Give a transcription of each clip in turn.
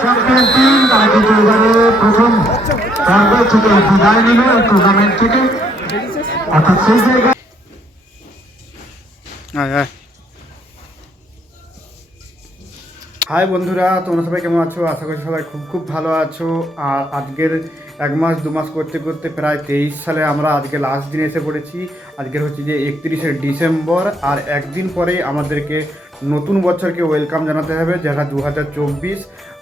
Champion team তারা কিন্তু এবারে প্রথম পর্ব থেকে বিদায় নিল টুর্নামেন্ট থেকে অর্থাৎ সেই জায়গায় হাই বন্ধুরা, তোমরা সবাই কেমন আছো? আশা করি সবাই খুব খুব ভালো আছো। আর আজকের এক মাস, দু মাস করতে করতে প্রায় তেইশ সালে আমরা আজকে লাস্ট দিন এসে পড়েছি। আজকের হচ্ছে যে একত্রিশে ডিসেম্বর। আর একদিন পরেই আমাদেরকে নতুন বছরকে ওয়েলকাম জানাতে হবে, যেটা দু হাজার চব্বিশ।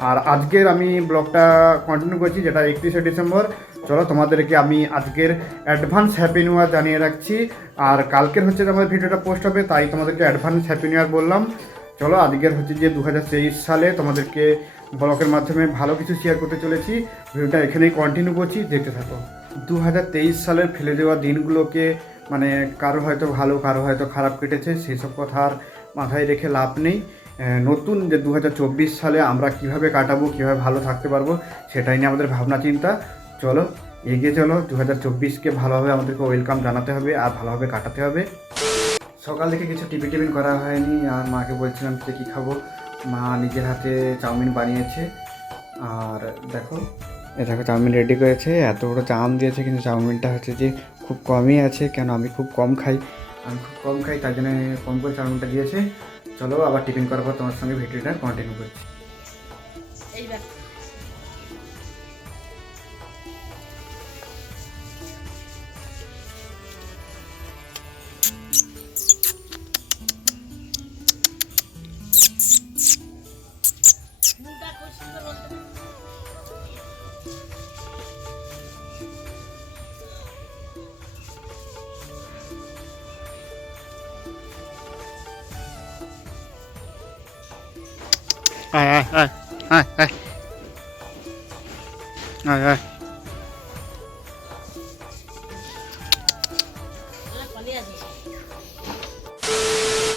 আর আজকের আমি ব্লগটা কন্টিনিউ করছি, যেটা একত্রিশে ডিসেম্বর। চলো তোমাদেরকে আমি আজকের অ্যাডভান্স হ্যাপি নিউ ইয়ার জানিয়ে রাখছি। আর কালকের হচ্ছে আমাদের ভিডিওটা পোস্ট হবে, তাই তোমাদেরকে অ্যাডভান্স হ্যাপি নিউ ইয়ার বললাম। চলো, আজকের হচ্ছে যে দু হাজার তেইশ সালে তোমাদেরকে ব্লগের মাধ্যমে ভালো কিছু শেয়ার করতে চলেছি। ভিডিওটা এখানেই কন্টিনিউ করছি, দেখতে থাকো। দু সালের ফেলে দেওয়া দিনগুলোকে মানে কারও হয়তো ভালো, কারও হয়তো খারাপ কেটেছে, সেসব কথা মাথায় রেখে লাভ নেই। নতুন যে দু হাজার চব্বিশ সালে আমরা কীভাবে কাটাবো, কীভাবে ভালো থাকতে পারব, সেটাই নিয়ে আমাদের ভাবনা, চিন্তা। চলো, এগিয়ে চলো দু হাজার চব্বিশকে ভালোভাবে আমাদেরকে ওয়েলকাম জানাতে হবে আর ভালোভাবে কাটাতে হবে। সকাল থেকে কিছু টিফিন টিফিন করা হয়নি, আর মাকে বলছিলাম যে কী খাব। মা নিজের হাতে চাউমিন বানিয়েছে, আর দেখো, এ দেখো চাউমিন রেডি করেছে এত বড় চাউম দিয়েছে, কিন্তু চাউমিনটা হচ্ছে যে খুব কমই আছে, কেন আমি খুব কম খাই। আমি খুব কম খাই তাই জন্য কম করে চাউমিনটা দিয়েছে। চলো আবার টিফিন করার পর তোমার সঙ্গে ভিডিওটা কন্টিনিউ করছি। আয় আয় আয় আয় আয় আয় আয়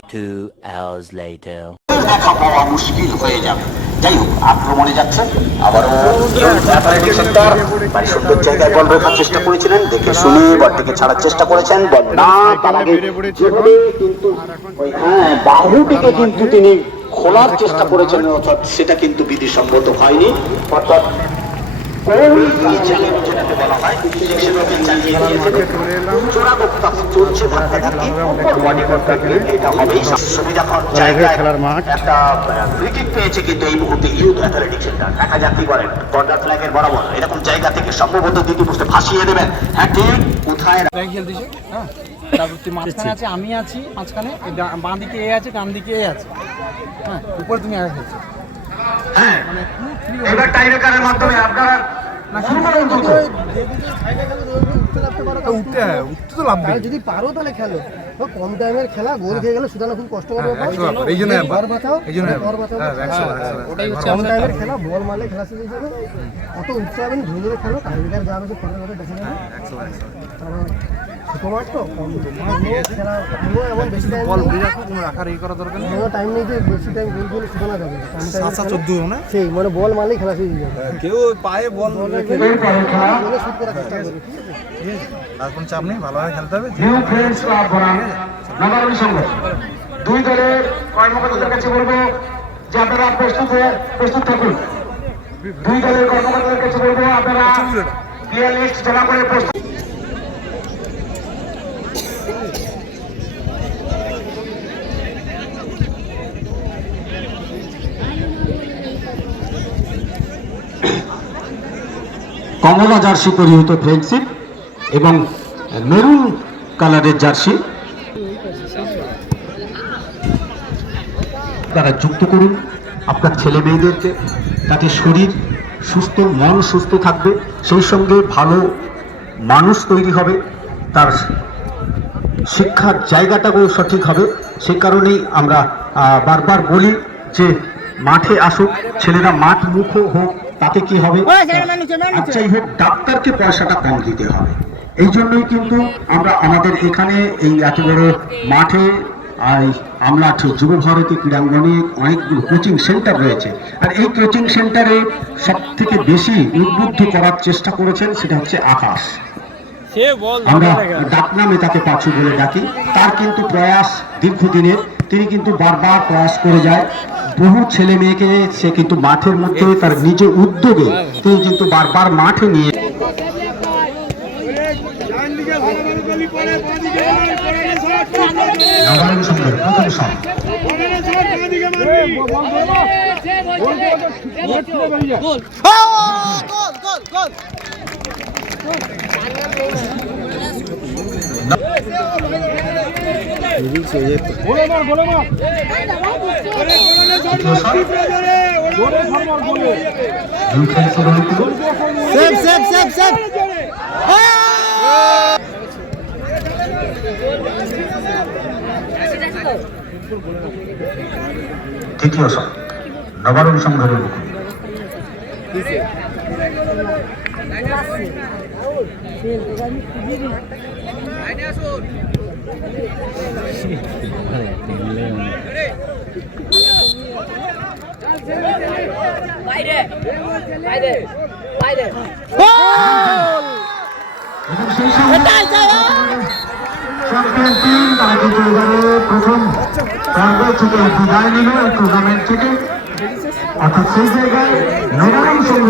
Two hours later. দেখা পাওয়া মুশকিল হয়ে যাবে যাই হোক আক্রমণে যাচ্ছে আবারও সুন্দর জায়গায় বল রাখার চেষ্টা করেছিলেন দেখে শুনে বলটিকে ছাড়ার চেষ্টা করেছেন বল না তার আগে কিন্তু হ্যাঁ বাহুটিকে কিন্তু তিনি খোলার চেষ্টা করেছেন অর্থাৎ সেটা কিন্তু বিধিসম্মত হয়নি। অর্থাৎ হয় খেলার মাঠ। একটা ক্রিকেট পেয়েছে কিন্তু এই মুহূর্তে ইউথ অ্যাথলেটিক সেন্টার দেখা যাক কি করেন কর্নার ফ্ল্যাগের বরাবর। এরকম জায়গা থেকে সম্ভবত দ্বিতীয় পোস্টে ভাসিয়ে দেবেন। হ্যাঁ ঠিক। কোথায়? হ্যাঁ। তারপর তুই মাঝখানে আছে আমি আছি মাঝখানে বাঁ দিকে এ আছে ডান দিকে এ আছে। হ্যাঁ উপরে তুমি আগে খেলছো। হ্যাঁ মানে এবার টাইব্রেকারের মাধ্যমে আপনারা না, অনুমোদন করুন। উঠতে হ্যাঁ উঠতে তো লাভ যদি পারো তাহলে খেলো। কম টাইমের খেলা গোল খেয়ে গেলে সুদানো খুব কষ্ট হবে এই জন্য ঘর বাঁচাও এই জন্য ঘর বাঁচাও। ওটাই হচ্ছে কম টাইমের খেলা। বল মারলে খেলা শুরু হয়ে যাবে। অত ধীরে ধীরে খেলো টাইমটার যা ফোনের মধ্যে দেখে নেবে। তো কম খেলা এমন বেশি টাইম বল উড়ে রাখো কোনো রাখার এই করা দরকার নেই। টাইম নেই যে বেশি টাইম গোল যাবে। চোদ্দ না? সেই মানে বল মারলেই খেলা শুরু হয়ে যাবে। কেউ পায়ে বল শুট করার চেষ্টা করবে ঠিক আছে? আর কোনো চাপ নেই ভালোভাবে খেলতে হবে নিউ ফ্রেন্ডস ক্লাব বনাম। নগরী সংঘ দুই দলের কর্মকর্তাদের কাছে বলব যে আপনারা প্রস্তুত হয়ে প্রস্তুত থাকুন। দুই দলের কর্মকর্তাদের কাছে বলব আপনারা প্লেয়ার লিস্ট জমা করে প্রস্তুত। কমলা জার্সি পরিহিত ফ্রেন্ডশিপ। এবং মেরুন কালারের জার্সি। তারা যুক্ত করুন। আপনার ছেলে মেয়েদেরকে। তাতে শরীর সুস্থ মন সুস্থ থাকবে। সেই সঙ্গে ভালো মানুষ তৈরি হবে। তার শিক্ষার জায়গাটাও সঠিক হবে। সে কারণেই আমরা বারবার বলি যে মাঠে আসুক। ছেলেরা মাঠ মুখ হোক তাতে কি হবে? যাই হোক ডাক্তারকে পয়সাটা কম দিতে হবে। এই জন্যই কিন্তু আমরা আমাদের এখানে এই এত বড় মাঠে আর আমরা ঠিক যুব ভারতী ক্রীড়াঙ্গনে অনেকগুলো কোচিং সেন্টার রয়েছে। আর এই কোচিং সেন্টারে সব থেকে বেশি উদ্বুদ্ধ করার চেষ্টা করেছেন সেটা হচ্ছে আকাশ। আমরা ডাকনামে তাকে পাঁচু বলে ডাকি। তার কিন্তু প্রয়াস দীর্ঘদিনের তিনি কিন্তু বারবার প্রয়াস করে যায়। বহু ছেলে মেয়েকে সে কিন্তু মাঠের মধ্যে তার নিজ উদ্যোগে তিনি কিন্তু বারবার মাঠে নিয়ে সেভ সেভ সেভ সেভ তৃতীয় শট নবারণ সংঘের মুকুল বাইরে বাইরে বাইরে। চ্যাম্পিয়ন টিম তারা কিন্তু এবারে প্রথম পর্ব থেকে বিদায় নিল টুর্নামেন্ট থেকে। অর্থাৎ সেই জায়গায় নবায়ন সংঘ